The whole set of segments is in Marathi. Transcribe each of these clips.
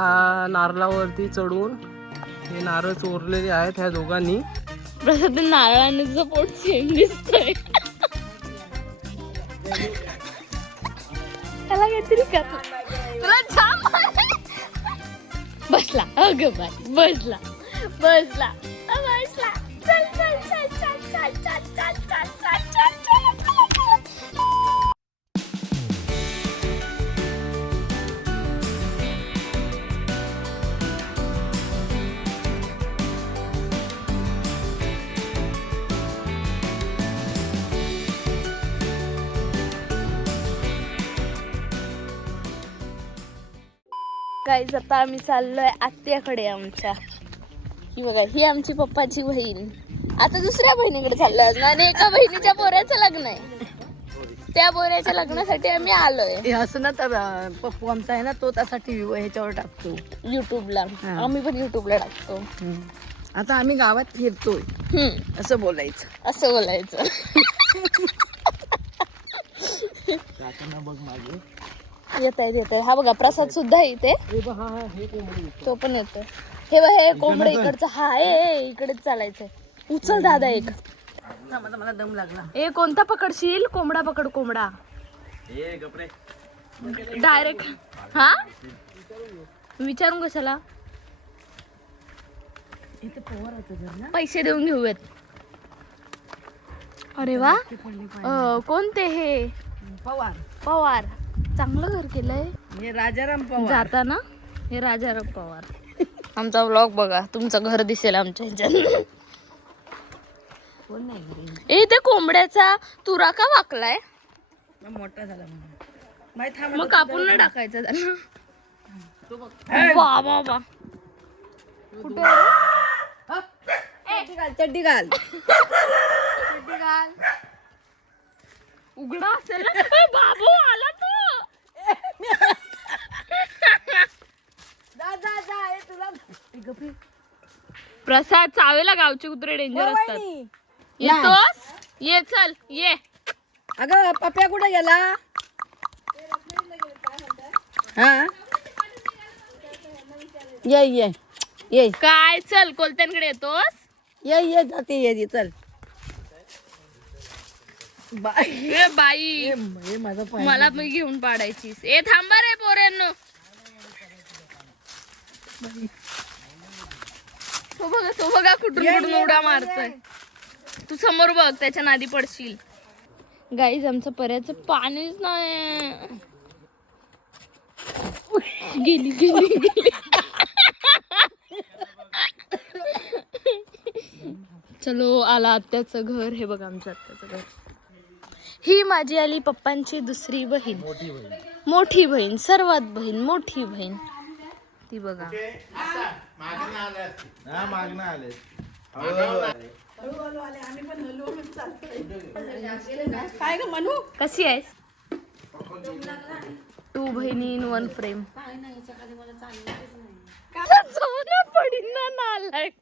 ह्या नारळावरती चढून हे नारळ चोरलेले आहेत ह्या दोघांनी. प्रसाद नारळाने पोट सेम दिसतोय. त्याला काहीतरी कर. तुला छान बसला. अगं बाय बसला बसला बसला. चल चल चल चल चल चल चल चल चल चल चल. गाईज आता आम्ही चाललोय आत्याकडे आमच्या. ही बघा ही आमची पप्पाची बहीण. आता दुसऱ्या बहिणीकडे चाललोय अजून आणि एका बहिणीच्या पोऱ्याचं लग्न आहे. त्या पोऱ्याच्या लग्नासाठी आम्ही आलोय. हे असं ना तर पप्पू आमचा आहे ना तो तसा टीव्ही ह्याच्यावर टाकतो युट्यूबला. आम्ही पण युट्यूबला टाकतो. आता आम्ही गावात फिरतोय असं बोलायचं. असं बोलायचं. येत आहे. हा बघा प्रसाद सुद्धा आहे इथे. तो पण येतोय. हे बघ हे कोंबडे इकडचं. हा आहे इकडेच चालायचंय. उचल दादा एक. मला दम लागला. ए कोणता पकडशील? कोंबडा पकड. कोंबडा डायरेक्ट. हा विचारून कशाला? पैसे देऊन घेऊयात. अरे वा. कोणते हे? पवार. चांगलं घर केलंय. हे राजाराम पवार. जाताना हे राजाराम पवार. आमचा व्लॉग बघा. तुमचं घर दिसेल आमच्या ह्याच्यात. ए ते कोंबड्याचा तुरा का वाकलाय? मोठा झाला मग कापून नाही टाकायचं त्याला. वा वा वा. कुठे चड्डी घाल. उघडा असेल ना. बाबू आला तो. प्रसाद चावेला गावचे कुत्रे डेंजर असतात. येतोस? ये चल ये. अगं पप्या कुठे गेला? हा ये काय चल कोलत्यांकडे येतोस? ये जाते ये चल. ए बाई मला पण घेऊन पाडायचीस. ए थांबा रे पोरांनो. तो बघा कुठून उड्या मारतोय. तू समोर बघ त्याच्या नादी पडशील. गाईज आमचं पर्याचं पाणीच नाही. गेली. चलो आला आत्याचं घर. हे बघा आमचं आत्याचं घर. ही माझी आली पप्पांची दुसरी बहीण. मोठी बहीण. सर्वात बहीण. मोठी बहीण ती बघा. काय ग मनू कशी आहेस? 2 बहिणी इन 1 फ्रेम. पडीन ना नालायक.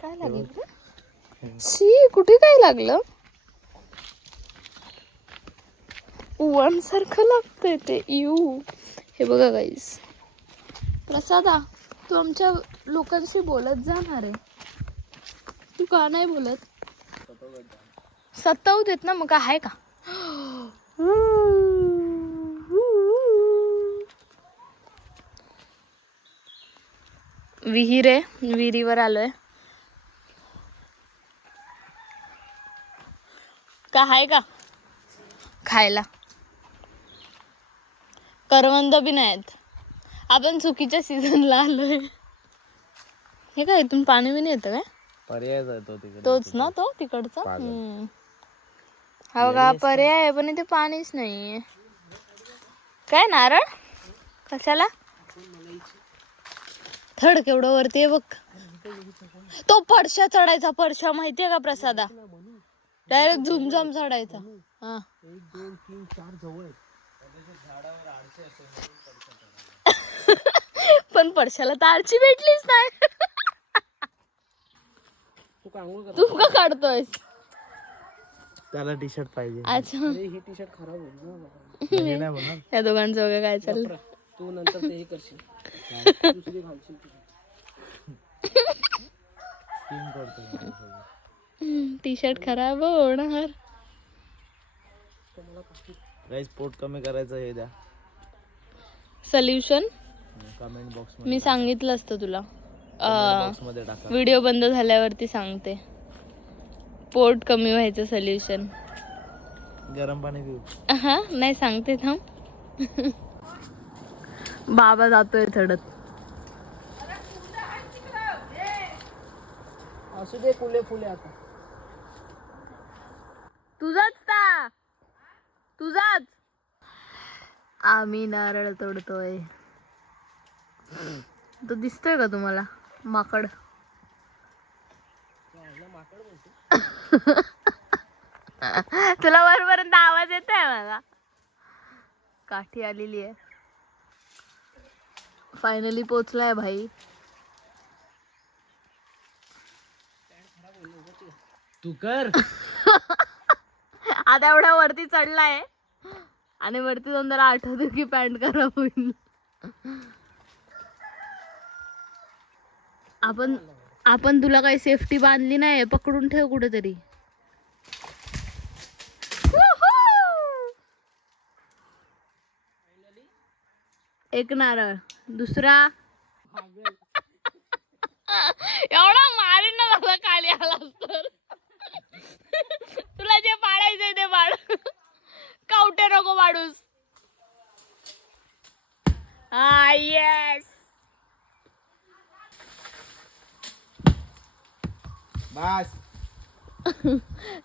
काय लागलं? शी कुठे काय लागलं? उवांसारखं लागतंय ते. यू. हे बघा गाईस. प्रसादा तू आमच्या लोकांशी बोलत जाणार आहे. तू का नाही बोलत? सत्तावू देत ना. मग आहे का? विहीर आहे. विहिरीवर आलोय. का आहे का खायला? करवंद बी नाहीत. आपण चुकीच्या सीझनला आलोय. हे काय इथून पाणी बी नाही येतं काय? पर्याय तो तिकडे. तोच ना तो तिकडचा. हा बघा पर्याय आहे पण इथे पाणीच नाहीये. काय नारळ कशाला? थड केवढं वरती आहे बघ. तो पडशा चढायचा. पडशा माहितीये का प्रसादा? डायरेक्ट झुमझाम चढायचा. हा पण पडशाला तर आरची भेटलीच नाही. तू का काढतोयस? त्याला टी शर्ट पाहिजे. अच्छा ही टी शर्ट खराब होईल ना. या दोघांचं वगैरे काय चाललं? तू नंतर तेही करशील दुसरी घालशील टी शर्ट खराब होणार. गाइस पोट कमी करायचं हे द्या सोल्युशन कमेंट बॉक्स मी सांगितलं असतं तुला. मध्ये टाका. व्हिडिओ बंद झाल्यावरती सांगते. पोट कमी व्हायचं सोल्युशन. गरम पाणी पिऊ. हा नाही सांगते थांब. बाबा जातोय चढत. असू दे फुले फुले आता. तुझाच आम्ही नारळ तोडतोय. तो दिसतोय का तुम्हाला माकड? तुला वरपर्यंत आवाज येतोय मला. काठी आलेली आहे. फायनली पोचलाय भाई. तू कर. आता एवढ्या वरती चढलाय आणि वरती जाऊन जरा आठवतो की पॅन्ट खराब होईल. आपण तुला काही सेफ्टी बांधली नाही. पकडून ठेव कुठेतरी. एक नारळ. दुसरा एवढा मारीन ना झाला खाली आलास तर. तुला जे पाडायचंय ते पाड. कावटे नको पाडूस. हा येस. बस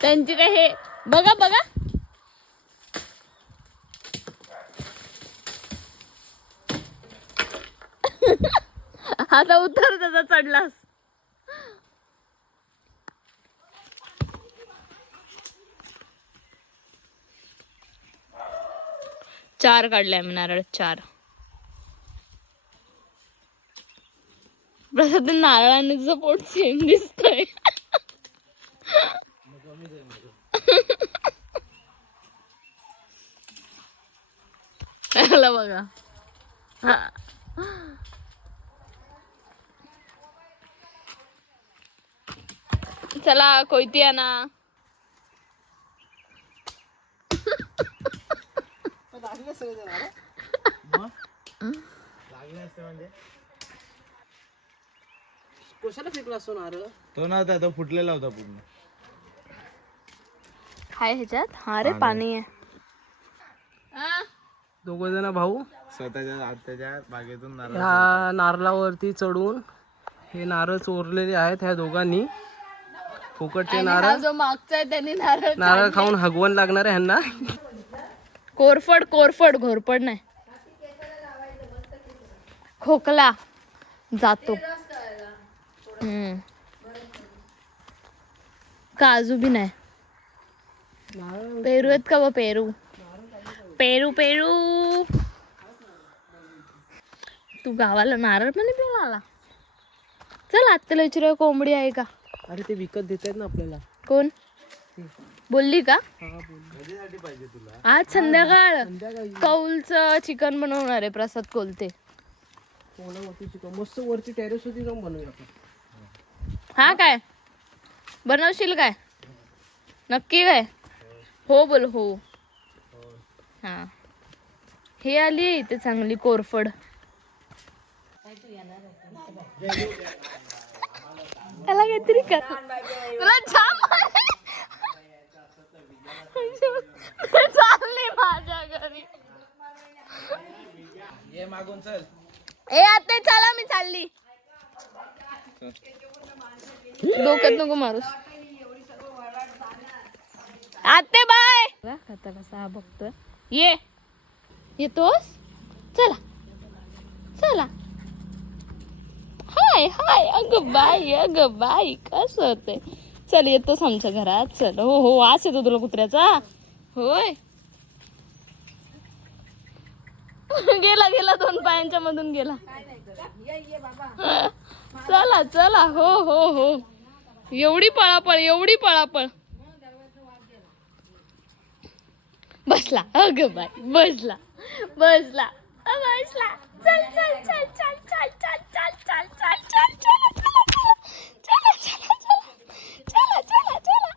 त्यांची काय हे बघा बघा. आता उतर त्याचा चढलास. चार काढले आम्ही नारळ. 4 प्रसाद नारळाने तुझं पोट सेम दिसतंय. त्याला बघा. चला कोयती आणा. लागले सगळे जण. लागले असते म्हणजे कशाला फेकला असतो नारळ? तो नव्हता तो फुटलेला होता पूर्ण. हाय ह्याच्यात. हा रे पाणी आहे. दोघ जण भाऊ स्वतःच्या हाताच्या बागेतून नारळ ह्या नारळावरती चढून हे नारळ चोरलेले आहेत ह्या दोघांनी. फुकटचे नारळ. जो मागचा आहे त्यांनी नारळ नारळ खाऊन हगवण लागणार आहे ह्यांना. कोरफड कोरफड घोरपड नाही. खोकला जातो. काजू बी नाही. पेरू आहेत का ब पेरू? पेरू पेरू. तू गावाला नारळ पण नाही प्यायला आला. चल आत्याला विचारूया कोंबडी आहे का. अरे ते विकत देतात ना आपल्याला. कोण बोलली का? कधीसाठी पाहिजे तुला? आज संध्याकाळ कौलचं चिकन बनवणार आहे प्रसाद कोलते. मस्त वरती टेरेस वरती जाऊन बनवूया आपण. हा काय बनवशील काय? नक्की काय? हो बोल हो. हा हे आली इथे चांगली कोरफड. त्याला काहीतरी कर. तुला छान चालली माझ्या घरी. ये मागून चल. ए आता चला मी चालली. डोक्यात नको मारूस. आते बाय. आता कसा बघतोय. ये येतोस. चला चला. हाय हाय. अगं बाई कसं होतंय. चल येतोस आमच्या घरात. चल. हो हो वास येतो तुला कुत्र्याचा. होय गेला गेला 2 पायांच्या मधून गेला. चला चला. हो हो हो. एवढी पळापळ. बसला. अगं बाई बसला. बसला. चल चल चल चल चल चल चल चल चल चल चला चला चला चला चला.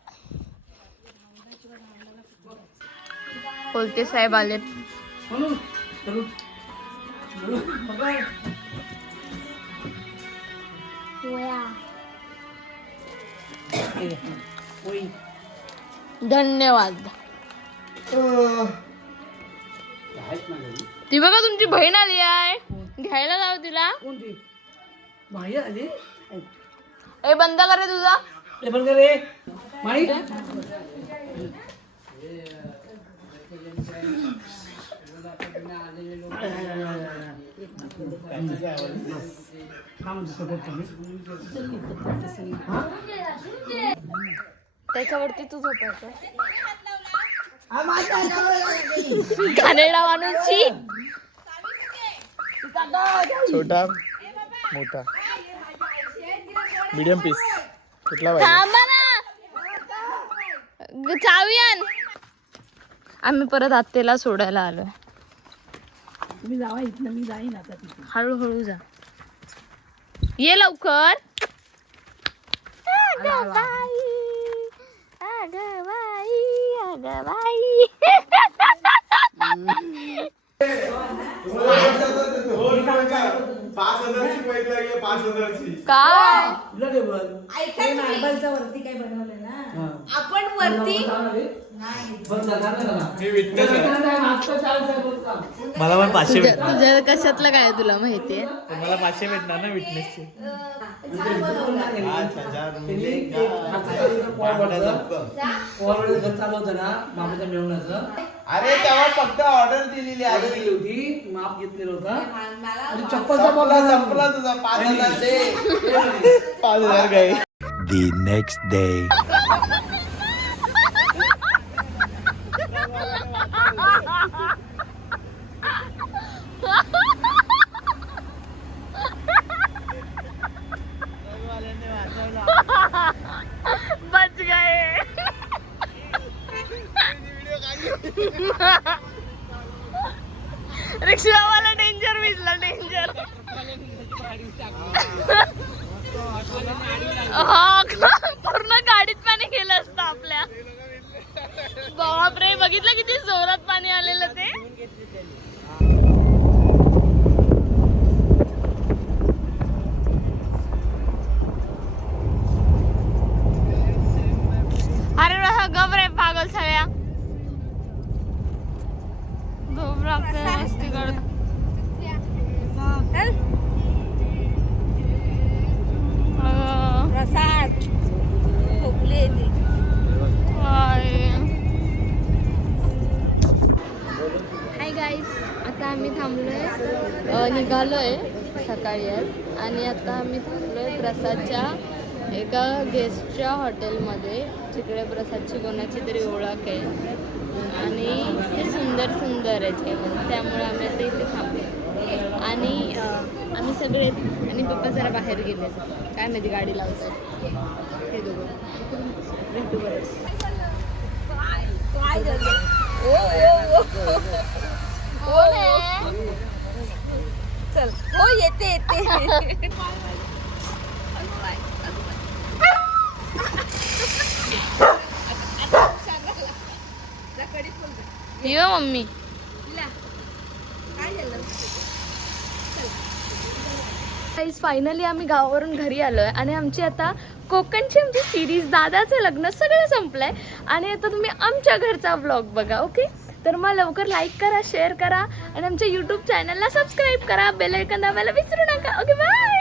कोलते साहेब आले. धन्यवाद. ती बघा तुमची बहीण आली आहे, घ्यायला जाऊ तिला. ए बंद कर रे तुझा. त्याच्यावरती तू झोपायचं. घाणेरडा माणूसची. छोटा मोठा मीडियम पीस कुठला थांबा ना, चावी आण. आम्ही परत आत्तेला सोडायला आलोय. तुम्ही जावा इथनं, मी जाईन आता तिथे. हळूहळू जा, ये लवकर. अगं बाई, अगं बाई, अगं बाई. काय वरती काय बनवलं ना आपण वरती. मला पण 500 तुझ्या कशातलं काय तुला माहितीये? मला 500 भेटणार ना विटनेसचे. अरे तेव्हा फक्त ऑर्डर दिलेली होती, माप घेतलेलं होतं. संपला तुझा 5,000 दे. 5,000 काय. The next day. बच गए. रिक्षावाला डेंजर भिजला, डेंजर. हा पूर्ण गाडीत पाणी गेलं असतं आपल्या. बापरे, बघितलं किती जोरात पाणी आलेलं ते. अरे गबरे पागल सगळ्या. मस्ती करत. हाय गाईज, आता आम्ही थांबलोय, निघालोय सकाळी आज. आणि आता आम्ही थांबलोय प्रसादच्या एका गेस्टच्या हॉटेलमध्ये, जिकडे प्रसादची कोणाची तरी ओळख आहे. आणि हे सुंदर सुंदर आहे जेवण, त्यामुळे आम्ही आता इथे थांबलो. आणि आम्ही सगळे, आणि पप्पा जरा बाहेर गेले, काय माहिती गाडी लावतात हे दोघं. भेटू बरं. चल हो, येते येते. ये मम्मी. फायनली आम्ही गावावरून घरी आलोय आणि आमची आता कोकणची आमची सिरीज दादाचं लग्न सगळं संपलंय. आणि आता तुम्ही आमच्या घरचा व्लॉग बघा. ओके, तर मग लवकर लाईक करा, शेअर करा आणि आमच्या यूट्यूब चॅनलला सबस्क्राईब करा. बेल आयकॉन दाबायला विसरू नका. Okay, bye.